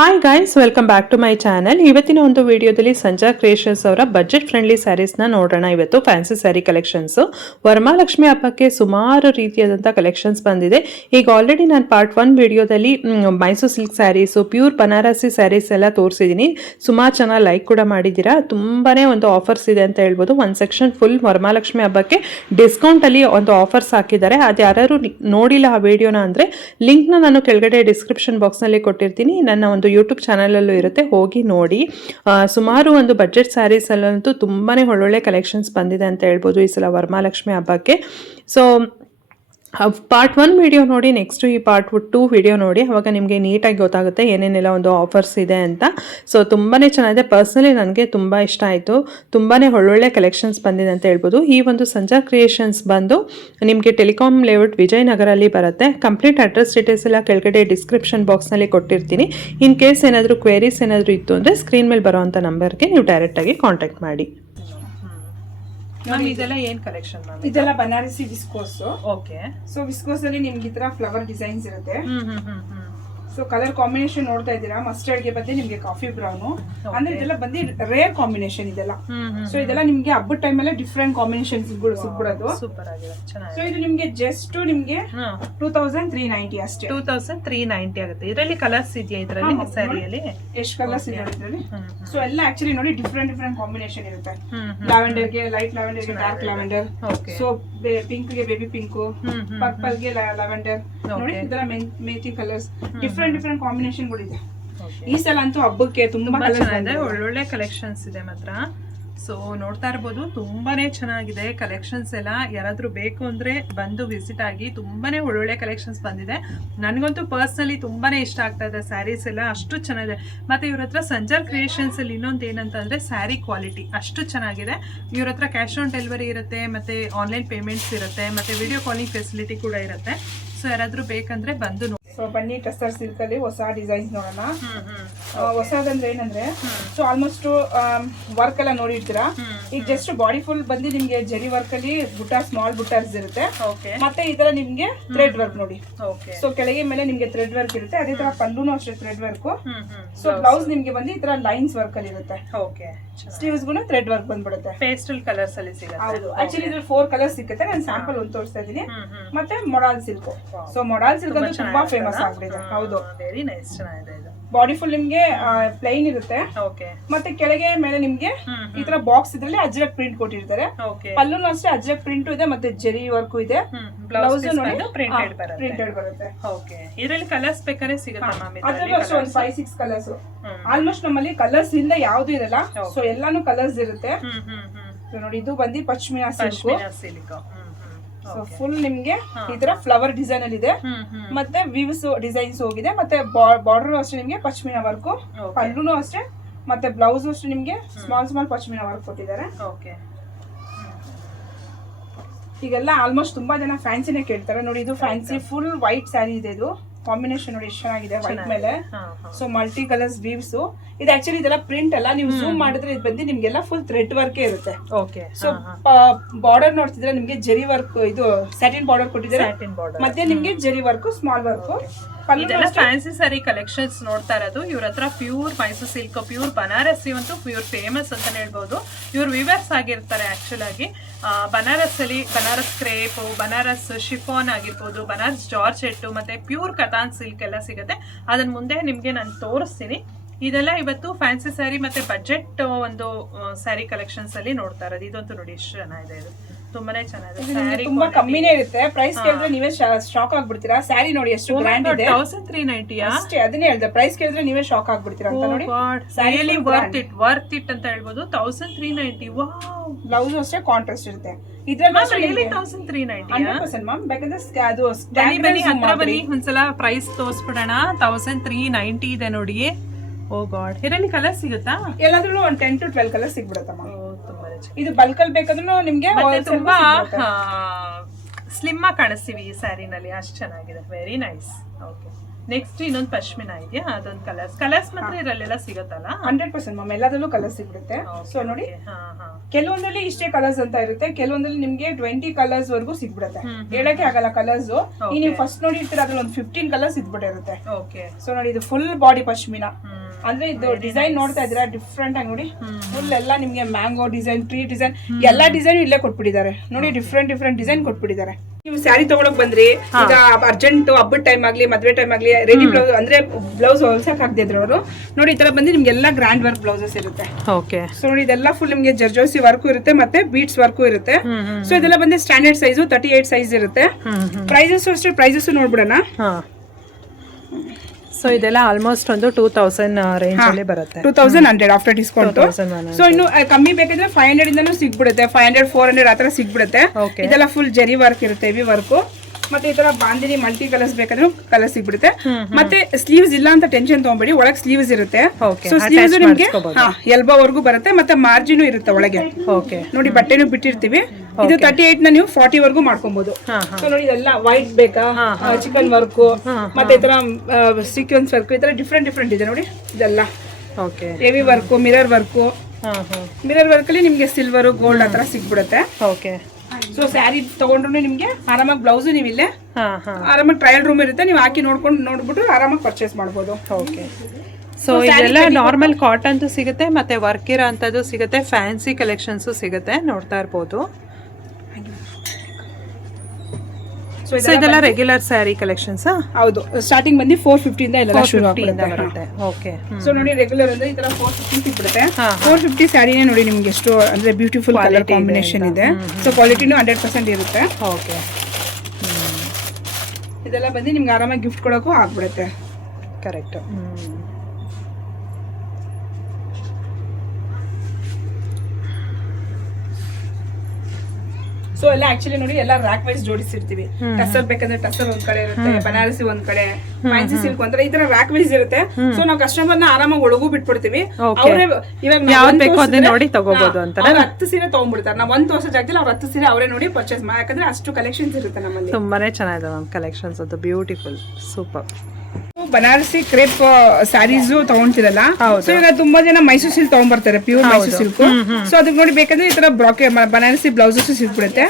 Hi guys, welcome back to my channel. ಇವತ್ತಿನ ಒಂದು ವಿಡಿಯೋದಲ್ಲಿ ಸಂಜಾ ಕ್ರಿಯೇಷನ್ಸ್ ಅವರ ಬಜೆಟ್ ಫ್ರೆಂಡ್ಲಿ ಸ್ಯಾರೀಸ್ನ ನೋಡೋಣ. ಇವತ್ತು ಫ್ಯಾನ್ಸಿ ಸ್ಯಾರಿ ಕಲೆಕ್ಷನ್ಸು ವರಮಹಾಲಕ್ಷ್ಮಿ ಹಬ್ಬಕ್ಕೆ ಸುಮಾರು ರೀತಿಯಾದಂಥ ಕಲೆಕ್ಷನ್ಸ್ ಬಂದಿದೆ. ಈಗ ಆಲ್ರೆಡಿ ನಾನು ಪಾರ್ಟ್ 1 ವಿಡಿಯೋದಲ್ಲಿ ಮೈಸೂರು ಸಿಲ್ಕ್ ಸ್ಯಾರೀಸು, ಪ್ಯೂರ್ ಬನಾರಸಿ ಸ್ಯಾರೀಸ್ ಎಲ್ಲ ತೋರಿಸಿದ್ದೀನಿ. ಸುಮಾರು ಚೆನ್ನಾಗಿ ಲೈಕ್ ಕೂಡ ಮಾಡಿದ್ದೀರಾ. ತುಂಬಾ ಒಂದು ಆಫರ್ಸ್ ಇದೆ ಅಂತ ಹೇಳ್ಬೋದು. ಒಂದು ಸೆಕ್ಷನ್ ಫುಲ್ ವರಮಹಾಲಕ್ಷ್ಮಿ ಹಬ್ಬಕ್ಕೆ ಡಿಸ್ಕೌಂಟಲ್ಲಿ ಒಂದು ಆಫರ್ಸ್ ಹಾಕಿದ್ದಾರೆ. ಅದು ಯಾರು ನೋಡಿಲ್ಲ ಆ ವಿಡಿಯೋನ ಅಂದರೆ ಲಿಂಕ್ನ ನಾನು ಕೆಳಗಡೆ ಡಿಸ್ಕ್ರಿಪ್ಷನ್ ಬಾಕ್ಸ್ನಲ್ಲಿ ಕೊಟ್ಟಿರ್ತೀನಿ. ನನ್ನ ಒಂದು ಯೂಟ್ಯೂಬ್ ಚಾನಲಲ್ಲೂ ಇರುತ್ತೆ, ಹೋಗಿ ನೋಡಿ. ಸುಮಾರು ಒಂದು ಬಜೆಟ್ ಸ್ಯಾರೀಸಲ್ಲಂತೂ ತುಂಬಾ ಒಳ್ಳೊಳ್ಳೆ ಕಲೆಕ್ಷನ್ಸ್ ಬಂದಿದೆ ಅಂತ ಹೇಳ್ಬೋದು ಈ ಸಲ ವರಮಹಾಲಕ್ಷ್ಮಿ ಹಬ್ಬಕ್ಕೆ. ಸೊ ಪಾರ್ಟ್ 1 ವಿಡಿಯೋ ನೋಡಿ, ನೆಕ್ಸ್ಟು ಈ ಪಾರ್ಟ್ 2 ವಿಡಿಯೋ ನೋಡಿ. ಅವಾಗ ನಿಮಗೆ ನೀಟಾಗಿ ಗೊತ್ತಾಗುತ್ತೆ ಏನೇನೆಲ್ಲ ಒಂದು ಆಫರ್ಸ್ ಇದೆ ಅಂತ. ಸೊ ತುಂಬಾ ಚೆನ್ನಾಗಿದೆ. ಪರ್ಸ್ನಲಿ ನನಗೆ ತುಂಬ ಇಷ್ಟ ಆಯಿತು. ತುಂಬಾ ಒಳ್ಳೊಳ್ಳೆ ಕಲೆಕ್ಷನ್ಸ್ ಬಂದಿದೆ ಅಂತ ಹೇಳ್ಬೋದು. ಈ ಒಂದು ಸಂಜಾ ಕ್ರಿಯೇಷನ್ಸ್ ಬಂದು ನಿಮಗೆ ಟೆಲಿಕಾಂ ಲೇಔಟ್ ವಿಜಯನಗರಲ್ಲಿ ಬರುತ್ತೆ. ಕಂಪ್ಲೀಟ್ ಅಡ್ರೆಸ್ ಡೀಟೇಲ್ಸ್ ಎಲ್ಲ ಕೆಳಗಡೆ ಡಿಸ್ಕ್ರಿಪ್ಷನ್ ಬಾಕ್ಸ್ನಲ್ಲಿ ಕೊಟ್ಟಿರ್ತೀನಿ. ಇನ್ ಕೇಸ್ ಏನಾದರೂ ಕ್ವೇರೀಸ್ ಏನಾದರೂ ಇತ್ತು ಅಂದರೆ ಸ್ಕ್ರೀನ್ ಮೇಲೆ ಬರೋವಂಥ ನಂಬರ್ಗೆ ನೀವು ಡೈರೆಕ್ಟಾಗಿ ಕಾಂಟ್ಯಾಕ್ಟ್ ಮಾಡಿ. ಇದೆಲ್ಲ ಏನ್ ಕಲೆಕ್ಷನ್ ಮ್ಯಾಮ್? ಇದೆಲ್ಲ Banarasi viscose. Okay. So viscose ಅಲ್ಲಿ ನಿಮ್ಗೆ ಈ ತರ ಫ್ಲವರ್ ಡಿಸೈನ್ಸ್ ಇರುತ್ತೆ. ಸೊ ಕಲರ್ ಕಾಂಬಿನೇಷನ್ ನೋಡ್ತಾ ಇದ್ದೀರಾ, ಮಸ್ಟರ್ಡ್ ಗೆ ಬಂದು ನಿಮ್ಗೆ ಕಾಫಿ ಬ್ರೌನ್. ಅಂದ್ರೆ ಇದೆಲ್ಲ ಬಂದು ರೇರ್ ಕಾಂಬಿನೇಷನ್ ಇದೆಲ್ಲ. ಸೊ ಇದೆಲ್ಲ ನಿಮ್ಗೆ ಹಬ್ಬದ ಟೈಮ್ ಅಲ್ಲೇ ಡಿಫ್ರೆಂಟ್ ಕಾಂಬಿನೇಷನ್ ಸಿಗ್ಬಿಡೋದು. ಸೂಪರ್ ಆಗಿದೆ, ಚೆನ್ನಾಗಿದೆ. ಸೊ ಇದು ನಿಮ್ಗೆ ಜಸ್ಟ್ ನಿಮ್ಗೆ 2390 ಅಷ್ಟೇ. 2390 ಆಗುತ್ತೆ. ಇದರಲ್ಲಿ ಕಲರ್ಸ್ ಇದೆಯಾ ಇದರಲ್ಲಿ ಸ್ಯಾರಿಯಲ್ಲಿ? ಎಷ್ಟು ಕಲರ್ಸ್ ಇದೆ ಇದರಲ್ಲಿ? ಸೊ ಎಲ್ಲ ಆಕ್ಚುಲಿ ನೋಡಿ ಡಿಫ್ರೆಂಟ್ ಕಾಂಬಿನೇಷನ್ ಇರುತ್ತೆ. ಲಾವೆಂಡರ್ ಗೆ ಲೈಟ್ ಲಾವೆಂಡರ್ ಗೆ ಡಾರ್ಕ್ ಲಾವೆಂಡರ್, ಸೊ ಪಿಂಕ್ ಗೆ ಬೇಬಿ ಪಿಂಕ್, ಪರ್ಪಲ್ ಗೆ ಲಾವೆಂಡರ್, ನೋಡಿ ಇದರ ಮೇಥಿ ಕಲರ್ಸ್, ಡಿಫ್ರೆಂಟ್ ಕಾಂಬಿನೇಷನ್ ಗಳಿದೆ. ಈ ಸಲ ಅಂತೂ ಹಬ್ಬಕ್ಕೆ ತುಂಬಾ ಚೆನ್ನಾಗಿದೆ, ಒಳ್ಳೊಳ್ಳೆ ಕಲೆಕ್ಷನ್ಸ್ ಇದೆ ಮಾತ್ರ. ಸೊ ನೋಡ್ತಾ ಇರ್ಬೋದು, ತುಂಬಾನೇ ಚೆನ್ನಾಗಿದೆ ಕಲೆಕ್ಷನ್ಸ್ ಎಲ್ಲ. ಯಾರಾದ್ರೂ ಬೇಕು ಅಂದ್ರೆ ಬಂದು ವಿಸಿಟ್ ಆಗಿ. ತುಂಬಾನೇ ಒಳ್ಳೊಳ್ಳೆ ಕಲೆಕ್ಷನ್ಸ್ ಬಂದಿದೆ. ನನಗಂತೂ ಪರ್ಸನಲಿ ತುಂಬಾನೇ ಇಷ್ಟ ಆಗ್ತಾ ಇದೆ ಸ್ಯಾರೀಸ್ ಎಲ್ಲ, ಅಷ್ಟು ಚೆನ್ನಾಗಿದೆ. ಮತ್ತೆ ಇವ್ರ ಹತ್ರ ಸಂಜಾ ಕ್ರಿಯೇಷನ್ಸ್ ಅಲ್ಲಿ ಇನ್ನೊಂದು ಏನಂತಂದ್ರೆ ಸ್ಯಾರಿ ಕ್ವಾಲಿಟಿ ಅಷ್ಟು ಚೆನ್ನಾಗಿದೆ. ಇವ್ರ ಹತ್ರ ಕ್ಯಾಶ್ ಆನ್ ಡೆಲಿವರಿ ಇರುತ್ತೆ, ಮತ್ತೆ ಆನ್ಲೈನ್ ಪೇಮೆಂಟ್ಸ್ ಇರುತ್ತೆ, ಮತ್ತೆ ವಿಡಿಯೋ ಕಾಲಿಂಗ್ ಫೆಸಿಲಿಟಿ ಕೂಡ ಇರುತ್ತೆ. ಸೊ ಯಾರಾದ್ರೂ ಬೇಕಂದ್ರೆ ಬಂದು. ಸೊ ಬನ್ನಿ ಟಸ್ಸರ್ ಸಿಲ್ಕ್ ಅಲ್ಲಿ ಹೊಸ ಡಿಸೈನ್ಸ್ ನೋಡೋಣ. ಹೊಸದಂದ್ರೆ ಏನಂದ್ರೆ, ಸೊ ಆಲ್ಮೋಸ್ಟ್ ವರ್ಕ್ ಎಲ್ಲ ನೋಡಿರ್ತೀರಾ. ಈಗ ಜಸ್ಟ್ ಬಾಡಿ ಫುಲ್ ಬಂದು ನಿಮ್ಗೆ ಜರಿ ವರ್ಕ್ ಅಲ್ಲಿ ಸ್ಮಾಲ್ ಬುಟ್ಟಾಸ್ ಇರುತ್ತೆ. ಮತ್ತೆ ಈ ತರ ನಿಮ್ಗೆ ಥ್ರೆಡ್ ವರ್ಕ್ ನೋಡಿ. ಸೊ ಕೆಳಗೆ ಮೇಲೆ ನಿಮ್ಗೆ ಥ್ರೆಡ್ ವರ್ಕ್ ಇರುತ್ತೆ. ಅದೇ ತರ ಪಲ್ಲುನು ಅಷ್ಟೇ ಥ್ರೆಡ್ ವರ್ಕ್. ಸೊ ಬ್ಲೌಸ್ ನಿಮ್ಗೆ ಬಂದು ಈ ತರ ಲೈನ್ಸ್ ವರ್ಕ್ ಅಲ್ಲಿ ಇರುತ್ತೆ. ಸ್ಲೀವ್ಸ್ ಗುಣ ಥ್ರೆಡ್ ವರ್ಕ್ ಬಂದ್ಬಿಡುತ್ತೆ. ಪೇಸ್ಟಲ್ ಕಲರ್ಸ್ ಅಲ್ಲಿ ಸಿಗುತ್ತೆ. ಹೌದು, ಆಕ್ಚುಲಿ ಇದ್ರಲ್ಲಿ 4 ಕಲರ್ಸ್ ಸಿಗುತ್ತೆ. ನಾನು ಸ್ಯಾಂಪಲ್ ಒಂದು ತೋರಿಸ್ತಾ ಇದೀನಿ. ಮತ್ತೆ modal silk. So modal silk ಅಂತೂ ತುಂಬಾ ಫೇಮಸ್ ಆಗ್ಬಿಟ್ಟಿದೆ. ಹೌದು, ವೆರಿ ನೈಸ್, ಚೆನ್ನಾಗಿದೆ ಇದು. ಬಾಡಿ ಫುಲ್ ನಿಮ್ಗೆ ಪ್ಲೈನ್ ಇರುತ್ತೆ. ಮತ್ತೆ ಕೆಳಗೆ ಮೇಲೆ ನಿಮ್ಗೆ ಈ ತರ ಬಾಕ್ಸ್ ಇದ್ರಲ್ಲಿ ಅಜ್ರಕ್ ಪ್ರಿಂಟ್ ಕೊಟ್ಟಿರ್ತಾರೆ. ಪಲ್ಲುನು ಅಷ್ಟೇ ಅಜ್ರಕ್ ಪ್ರಿಂಟ್ ಇದೆ, ಮತ್ತೆ ಜರಿ ವರ್ಕ್ ಇದೆ. ಬ್ಲೌಸ್ ಪ್ರಿಂಟೆಡ್ ಬರುತ್ತೆ. ಇದರಲ್ಲಿ ಕಲರ್ಸ್ ಬೇಕಾದ್ರೆ ಸಿಗುತ್ತೆ ಮ್ಯಾಮ್? ಅದ್ರಲ್ಲಿ ಅಷ್ಟೇ ಒಂದು 5-6 ಕಲರ್ಸ್. ಆಲ್ಮೋಸ್ಟ್ ನಮ್ಮಲ್ಲಿ ಕಲರ್ಸ್ ಇಂದ ಯಾವ್ದು ಇರಲ್ಲ. ಸೊ ಎಲ್ಲಾನು ಕಲರ್ಸ್ ಇರುತ್ತೆ. ನೋಡಿ ಇದು ಬಂದು ಪಶ್ಮಿನಾ ಸಿಲ್ಕ್. ಸೊ ಫುಲ್ ನಿಮ್ಗೆ ಈ ತರ ಫ್ಲವರ್ ಡಿಸೈನ್ ಅಲ್ಲಿ ಇದೆ. ಮತ್ತೆ ವಿವ್ಸ್ ಡಿಸೈನ್ಸ್ ಹೋಗಿದೆ. ಮತ್ತೆ ಬಾರ್ಡರ್ ಅಷ್ಟೇ ನಿಮ್ಗೆ ಪಶ್ಮಿನಾ ವರ್ಕ್. ಪಲ್ಲುನು ಅಷ್ಟೇ, ಮತ್ತೆ ಬ್ಲೌಸ್ ಅಷ್ಟೇ ನಿಮ್ಗೆ ಸ್ಮಾಲ್ ಪಶ್ಮಿನಾ ವರ್ಕ್ ಕೊಟ್ಟಿದ್ದಾರೆ. ಈಗೆಲ್ಲ ಆಲ್ಮೋಸ್ಟ್ ತುಂಬಾ ಜನ ಫ್ಯಾನ್ಸಿನೇ ಕೇಳ್ತಾರೆ. ನೋಡಿ ಇದು ಫ್ಯಾನ್ಸಿ ಫುಲ್ ವೈಟ್ ಸ್ಯಾರಿ ಇದೆ. ಇದು ಕಾಂಬಿನೇಷನ್ ನೋಡಿ ಎಷ್ಟು ಚೆನ್ನಾಗಿದೆ ವೈಟ್ ಮೇಲೆ. So multi colours views. ಇದು ಆಕ್ಚುಲಿ ಇದೆಲ್ಲ ಪ್ರಿಂಟ್ ಅಲ್ಲ, ನೀವು ಝೂಮ್ ಮಾಡಿದ್ರೆ ಇದು ಬಂದು ನಿಮ್ಗೆಲ್ಲ ಫುಲ್ ಥ್ರೆಡ್ ವರ್ಕ್ ಇರುತ್ತೆ. ಸೊ ಬಾರ್ಡರ್ ನೋಡ್ತಿದ್ರೆ ನಿಮ್ಗೆ ಜರಿ ವರ್ಕ್, ಇದು ಸ್ಯಾಟಿನ್ ಬಾರ್ಡರ್ ಕೊಟ್ಟಿದ್ದಾರೆ. ಮತ್ತೆ ನಿಮ್ಗೆ ಜರಿ ವರ್ಕ್, ಸ್ಮಾಲ್ ವರ್ಕ್. ಇದೆಲ್ಲ ಫ್ಯಾನ್ಸಿ ಸ್ಯಾರಿ ಕಲೆಕ್ಷನ್ಸ್ ನೋಡ್ತಾ ಇರೋದು. ಇವ್ರ ಹತ್ರ pure Mysuru silk, pure Banarasi ಅಂತೂ ಪ್ಯೂರ್ ಫೇಮಸ್ ಅಂತಾನೆ ಹೇಳ್ಬೋದು. ಇವ್ರು ವಿವರ್ಸ್ ಆಗಿರ್ತಾರೆ ಆಕ್ಚುಲ್ ಆಗಿ. ಬನಾರಸ್ ಅಲ್ಲಿ ಬನಾರಸ್ ಕ್ರೇಪ್, ಬನಾರಸ್ ಶಿಫಾನ್ ಆಗಿರ್ಬೋದು, ಬನಾರಸ್ ಜಾರ್ಜೆಟ್, ಮತ್ತೆ ಪ್ಯೂರ್ ಕತಾನ್ ಸಿಲ್ಕ್ ಎಲ್ಲ ಸಿಗುತ್ತೆ. ಅದನ್ನ ಮುಂದೆ ನಿಮ್ಗೆ ನಾನು ತೋರಿಸ್ತೀನಿ. ಇದೆಲ್ಲ ಇವತ್ತು ಫ್ಯಾನ್ಸಿ ಸ್ಯಾರಿ ಮತ್ತೆ ಬಜೆಟ್ ಒಂದು ಸ್ಯಾರಿ ಕಲೆಕ್ಷನ್ಸ್ ಅಲ್ಲಿ ನೋಡ್ತಾ ಇರೋದು. ಇದಂತೂ ನೋಡಿ ಎಷ್ಟು ಚೆನ್ನಾಗಿದೆ. ಇದು ತುಂಬಾನೇ ಚೆನ್ನಾಗಿದೆ. ತುಂಬಾ ಕಮ್ಮಿನೇ ಇರುತ್ತೆ. ಪ್ರೈಸ್ ಕೇಳಿದ್ರೆ ನೀವೇ ಶಾಕ್ ಆಗ್ಬಿಡ್ತೀರಾ. ಸ್ಯಾರಿ ನೋಡಿ ಎಷ್ಟು ಗ್ರ್ಯಾಂಡ್ ಇದೆ. 1390 ಅಷ್ಟೇ, ಅದನ್ನೇ ಹೇಳ್ದೆ. ಪ್ರೈಸ್ ಕೇಳಿದ್ರೆ ನೀವೇ ಶಾಕ್ ಆಗ್ಬಿಡ್ತೀರಾ ಅಂತ ನೋಡಿ. ರಿಯಲಿ ವರ್ತ್ ಇಟ್ ಅಂತ ಹೇಳ್ಬೋದು. 1390. ವಾವ್. ಬ್ಲೌಸ್ ಅಷ್ಟೇ ಕಾಂಟ್ರಾಸ್ಟ್ ಇರುತ್ತೆ. ಇದ್ರಲ್ಲಿ 1390 100% ಮ್ಯಾಮ್. ಬೇಕಂದ್ರೆ ಅದು ಬನ್ನಿ ಒಂದ್ಸಲ ಪ್ರೈಸ್ ತೋರಿಸ್ಬಿಡೋಣ. 1390 ಇದೆ ನೋಡಿ. ಓ ಗಾಡ್. ಇದರಲ್ಲಿ ಕಲರ್ ಸಿಗುತ್ತಾ? ಎಲ್ಲಾದ್ರೂ ಒಂದು 10 to 12 ಕಲರ್ ಸಿಗ್ಬಿಡುತ್ತಮ್ಮ. ಇದು ಬಲ್ಕ್ ಅಲ್ಲಿ ಬೇಕಾದ್ರೂ ನಿಮ್ಗೆ ತುಂಬಾ ಸ್ಲಿಮ್ ಆಗಿ ಕಾಣಿಸ್ತೀವಿ ಈ ಸ್ಯಾರಿನಲ್ಲಿ, ಅಷ್ಟು ಚೆನ್ನಾಗಿದೆ. Very nice. ಓಕೆ, ನೆಕ್ಸ್ಟ್ ಇನ್ನೊಂದು ಪಶ್ಮಿನಾ ಇದೆಯಾ, ಅದೊಂದು ಕಲರ್ಸ್ ಮಾತ್ರ ಇದರಲ್ಲೆಲ್ಲ ಸಿಗುತ್ತಲ್ಲ? 100% ಮ್ಯಾಮ್, ಎಲ್ಲದಲ್ಲೂ ಕಲರ್ಸ್ ಸಿಗುತ್ತೆ. ಸೊ ನೋಡಿ, ಕೆಲವೊಂದಲ್ಲಿ ಇಷ್ಟೇ ಕಲರ್ಸ್ ಅಂತ ಇರುತ್ತೆ, ಕೆಲವೊಂದಲ್ಲಿ ನಿಮ್ಗೆ 20 ಕಲರ್ಸ್ ವರೆಗೂ ಸಿಗ್ಬಿಡುತ್ತೆ. ಹೇಳಕ್ಕೆ ಆಗಲ್ಲ ಕಲರ್ಸ್. ನೀವು ಫಸ್ಟ್ ನೋಡಿರ್ತೀರ, ಅದ್ರಲ್ಲಿ ಒಂದು 15 ಕಲರ್ಸ್ ಇದ್ಬಿಟ್ಟಿರುತ್ತೆ. ಸೊ ನೋಡಿ, ಇದು ಫುಲ್ ಬಾಡಿ ಪಶ್ಮಿನಾ. ಅಂದ್ರೆ ಇದು ಡಿಸೈನ್ ನೋಡ್ತಾ ಇದ್ದೀರಾ ಡಿಫ್ರೆಂಟ್ ಆಗಿ ನೋಡಿ. ಫುಲ್ ಎಲ್ಲ ನಿಮ್ಗೆ ಮ್ಯಾಂಗೋ ಡಿಸೈನ್, ಟ್ರೀ ಡಿಸೈನ್, ಎಲ್ಲಾ ಡಿಸೈನ್ ಇಲ್ಲೇ ಕೊಟ್ಬಿಟ್ಟಿದ್ದಾರೆ ನೋಡಿ. ಡಿಫ್ರೆಂಟ್ ಡಿಸೈನ್ ಕೊಟ್ಬಿಟ್ಟಿದ್ದಾರೆ. ನೀವು ಸ್ಯಾರಿ ತಗೊಳಕ್ ಬಂದ್ರಿ, ಈಗ ಅರ್ಜೆಂಟ್ ಹಬ್ಬದ ಟೈಮ್ ಆಗ್ಲಿ ಮದ್ವೆ ಟೈಮ್ ಆಗ್ಲಿ ರೆಡಿ ಬ್ಲೌಸ್ ಅಂದ್ರೆ ಬ್ಲೌಸ್ ಹೊಲ್ಸಕ್ ಹಾಕ್ತಿದ್ರು ಅವರು ನೋಡಿ. ಈ ತರ ಬಂದು ನಿಮ್ಗೆಲ್ಲ ಗ್ರ್ಯಾಂಡ್ ವರ್ಕ್ ಬ್ಲೌಸಸ್ ಇರುತ್ತೆ. ಓಕೆ. ಸೊ ನೋಡಿ ಇದೆಲ್ಲ ಫುಲ್ ನಿಮ್ಗೆ ಜರ್ಜೋಸಿ ವರ್ಕು ಇರುತ್ತೆ ಮತ್ತೆ ಬೀಟ್ಸ್ ವರ್ಕು ಇರುತ್ತೆ. ಸೊ ಇದೆಲ್ಲ ಬಂದು ಸ್ಟ್ಯಾಂಡರ್ಡ್ ಸೈಜು 38 ಸೈಜ್ ಇರುತ್ತೆ. ಪ್ರೈಸಸ್ ಅಷ್ಟೇ, ಪ್ರೈಸಸ್ ನೋಡ್ಬಿಡೋಣ. ಸೊ ಇದೆಲ್ಲ ಆಲ್ಮೋಸ್ಟ್ ಒಂದು 2000 ರೇಂಜ್ ಅಲ್ಲಿ ಬರುತ್ತೆ. 2100 ಆಫ್ಟರ್ ಡಿಸ್ಕೌಂಟ್. ಸೊ ಇನ್ನು ಕಮ್ಮಿ ಬೇಕಿದ್ರೆ 500 ಇಂದನೂ ಸಿಗ್ಬಿಡುತ್ತೆ. 500 400 ಆತರ ಸಿಗ್ಬಿಡುತ್ತೆ. ಇದೆಲ್ಲ ಫುಲ್ ಜರಿ ವರ್ಕ್ ಇರುತ್ತೆ, ಹೆವಿ ವರ್ಕ್. ಮತ್ತೆ ಈ ತರ ಬಾಂದಿನಿ ಮಲ್ಟಿ ಕಲರ್ಸ್ ಬೇಕಾದ್ರೂ ಕಲರ್ ಸಿಗ್ಬಿಡುತ್ತೆ. ಮತ್ತೆ ಸ್ಲೀವ್ಸ್ ಇಲ್ಲ ಅಂತ ಟೆನ್ಷನ್ ತಗೊಂಬೇಡಿ, ಒಳಗೆ ಸ್ಲೀವ್ಸ್ ಇರುತ್ತೆ. ಸೊ ಸ್ಲೀವ್ಸ್ ನಿಮ್ಗೆ ಎಲ್ಬೋ ವರ್ಗೂ ಬರುತ್ತೆ ಮತ್ತೆ ಮಾರ್ಜಿನ್ ಇರುತ್ತೆ ಒಳಗೆ. ನೋಡಿ ಬಟ್ಟೆನೂ ಬಿಟ್ಟಿರ್ತೀವಿ. ಇದು 38 ನ ನೀವು 40 ವರ್ಗೂ ಮಾಡ್ಕೊಬಹುದು. ಸೊ ನೋಡಿ ಇದೆಲ್ಲ ವೈಟ್ ಬೇಕಾ, ಚಿಕನ್ ವರ್ಕ್ ಮತ್ತೆ ಈ ತರ ಸೀಕ್ವೆನ್ಸ್ ವರ್ಕ್, ಈ ತರ ಡಿಫ್ರೆಂಟ್ ಇದೆ ನೋಡಿ. ಇದೆಲ್ಲ heavy work, mirror work. Mirror work ಅಲ್ಲಿ ನಿಮ್ಗೆ ಸಿಲ್ವರ್ ಗೋಲ್ಡ್ ಆತರ ಸಿಗ್ಬಿಡುತ್ತೆ. ಸೊ ಸ್ಯಾರಿ ತಗೊಂಡ್ರು ನಿಮ್ಗೆ ಆರಾಮಾಗಿ ಬ್ಲೌಸ್ ನೀವು ಇಲ್ಲೇ ಆರಾಮಾಗಿ ಟ್ರಯಲ್ ರೂಮ್ ಇರುತ್ತೆ, ನೀವು ಹಾಕಿ ನೋಡ್ಬಿಟ್ಟು ಆರಾಮಾಗಿ ಪರ್ಚೇಸ್ ಮಾಡ್ಬೋದು. ಸೊ ಇದೆಲ್ಲ ನಾರ್ಮಲ್ ಕಾಟನ್ ಸಿಗುತ್ತೆ ಮತ್ತೆ ವರ್ಕ್ ಇರೋ ಅಂತದ್ದು ಸಿಗುತ್ತೆ, ಫ್ಯಾನ್ಸಿ ಕಲೆಕ್ಷನ್ಸ್ ಸಿಗುತ್ತೆ, ನೋಡ್ತಾ ಇರ್ಬೋದು. ಸೊ ಇದೆಲ್ಲ ರೆಗ್ಯುಲರ್ ಸ್ಯಾರಿ ಕಲೆಕ್ಷನ್ಸ್. ಹೌದು, ಸ್ಟಾರ್ಟಿಂಗ್ ಬಂದು 450 ಇಂದ ಎಲ್ಲ ಶುರು ಬರುತ್ತೆ. ಓಕೆ. ಸೊ ನೋಡಿ ರೆಗ್ಯುಲರ್ ಅಂದ್ರೆ ಈ ತರ 450 ಸಿಗ್ಬಿಡುತ್ತೆ. 450 ಸ್ಯಾರಿನೇ ನೋಡಿ ನಿಮ್ಗೆ ಎಷ್ಟು ಅಂದ್ರೆ ಬ್ಯೂಟಿಫುಲ್ ಕಲರ್ ಕಾಂಬಿನೇಷನ್ ಇದೆ. ಸೊ ಕ್ವಾಲಿಟಿನೂ 100% ಇರುತ್ತೆ. ಓಕೆ. ಇದೆಲ್ಲ ಬಂದು ನಿಮ್ಗೆ ಆರಾಮಾಗಿ ಗಿಫ್ಟ್ ಕೊಡೋಕ್ಕೂ ಆಗ್ಬಿಡುತ್ತೆ. ಕರೆಕ್ಟ್. ಸೊ ಎಲ್ಲ ಆಕ್ಚುಲಿ ನೋಡಿ ಎಲ್ಲ ರ್ಯಾಕ್ ವೈಸ್ ಜೋಡಿಸಿರ್ತೀವಿ. ಟಸರ್ ಬೇಕಂದ್ರೆ ಟಸರ್ ಒಂದ್ ಕಡೆ ಇರುತ್ತೆ, ಬನಾರಸಿ ಒಂದ್ ಕಡೆ, ಫ್ಯಾನ್ಸಿ ಸಿಲ್ಕ್ ಒಂದ್ ಕಡೆ, ಈ ತರ ರ್ಯಾಕ್ ವೈಸ್ ಇರುತ್ತೆ. ಸೊ ನಾವು ಕಸ್ಟಮರ್ ನ ಆರಾಮಾಗಿ ಒಳಗೂ ಬಿಟ್ಬಿಡ್ತೀವಿ. ಅವರೇ ಇವಾಗ ನೋಡಿ ತಗೋಬಹುದು ಅಂತ 10 ಸೀರೆ ತಗೊಂಡ್ಬಿಡ್ತಾರೆ. ನಾವು 1 ವರ್ಷ ಜಾಗದಲ್ಲಿ ಅವ್ರ 10 ಸೀರೆ ಅವರೇ ನೋಡಿ ಪರ್ಚೇಸ್ ಮಾಡಿ, ಯಾಕಂದ್ರೆ ಅಷ್ಟು ಕಲೆಕ್ಷನ್ಸ್ ಇರುತ್ತೆ ನಮ್ಮಲ್ಲಿ. ತುಂಬಾನೇ ಚೆನ್ನಾಗಿದೆ ಮ್ಯಾಮ್ ಕಲೆಕ್ಷನ್ಸ್, ಅದು beautiful, super. Banarasi crepe saris ತಗೊಂತಿರಲ್ಲ, ಸೊ ಈಗ ತುಂಬಾ ಜನ ಮೈಸೂರು ಸಿಲ್ಕ್ ತಗೊಂಡ್ಬರ್ತಾರೆ, ಪ್ಯೂರ್ ಮೈಸೂರು ಸಿಲ್ಕ್. ಸೊ ಅದಕ್ಕೆ ನೋಡಿ ಬೇಕಂದ್ರೆ ಈ ತರ ಬನಾರಸಿ ಬ್ಲೌಸಸ್ ಸಿಗ್ಬಿಡುತ್ತೆ.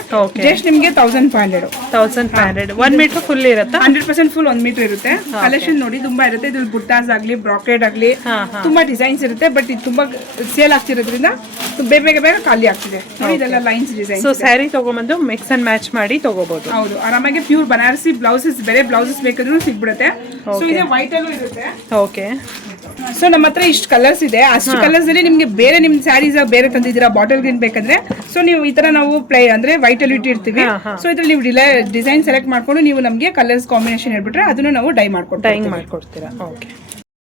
ಜಸ್ಟ್ ನಿಮ್ಗೆ 1500 1 ಮೀಟರ್ ಫುಲ್ ಇರುತ್ತೆ. 100% ಫುಲ್ 1 ಮೀಟರ್ ಇರುತ್ತೆ. ಕಲೆಕ್ಷನ್ ನೋಡಿ ತುಂಬಾ ಇರುತ್ತೆ. ಇದ್ರಲ್ಲಿ ಬುಟ್ಟಾಸ್ ಆಗ್ಲಿ, ಬ್ರಾಕೆಡ್ ಆಗ್ಲಿ, ತುಂಬಾ ಡಿಸೈನ್ಸ್ ಇರುತ್ತೆ. ಬಟ್ ಇದು ತುಂಬಾ ಸೇಲ್ ಆಗ್ತಿರೋದ್ರಿಂದ ಬೇಗ ಖಾಲಿ ಆಗ್ತಿದೆ. ನೋಡಿ ಇದೆಲ್ಲ ಲೈನ್ಸ್ ಡಿಸೈನ್. ಸೊ ಸ್ಯಾರಿ ತಗೊಂಡ್ಬಂದು ಮಿಕ್ಸ್ ಅಂಡ್ ಮ್ಯಾಚ್ ಮಾಡಿ ತಗೋಬಹುದು. ಹೌದು, ಆರಾಮಾಗಿ ಪ್ಯೂರ್ ಬನಾರಸಿ ಬ್ಲೌಸಸ್, ಬೇರೆ ಬ್ಲೌಸಸ್ ಬೇಕಾದ್ರೂ ಸಿಗ್ಬಿಡುತ್ತೆ. ಸೊ ಇದೆ ವೈಟ್ ಅಲ್ಲೂ ಇರುತ್ತೆ. ಓಕೆ. ಸೊ ನಮ್ಮ ಹತ್ರ ಇಷ್ಟು ಕಲರ್ಸ್ ಇದೆ. ಅಷ್ಟು ಕಲರ್ಸ್ ಅಲ್ಲಿ ನಿಮ್ಗೆ ಬೇರೆ ನಿಮ್ ಸ್ಯಾರೀಸ್ ಬೇರೆ ತಂದಿದ್ದೀರಾ ಬಾಟಲ್ ಗ್ರೀನ್ ಬೇಕಂದ್ರೆ, ಸೊ ನೀವು ಈ ತರ ನಾವು ಅಂದ್ರೆ ವೈಟ್ ಅಲ್ಲಿ ಇಟ್ಟಿರ್ತೀವಿ. ಸೊ ಇದ್ರಲ್ಲಿ ನೀವು ಡಿಸೈನ್ ಸೆಲೆಕ್ಟ್ ಮಾಡ್ಕೊಂಡು ನೀವು ನಮ್ಗೆ ಕಲರ್ಸ್ ಕಾಂಬಿನೇಷನ್ ಹೇಳ್ಬಿಟ್ರೆ ಅದನ್ನು ನಾವು ಡೈ ಮಾಡ್ಕೊಡ್ತೀರಾ. ಓಕೆ.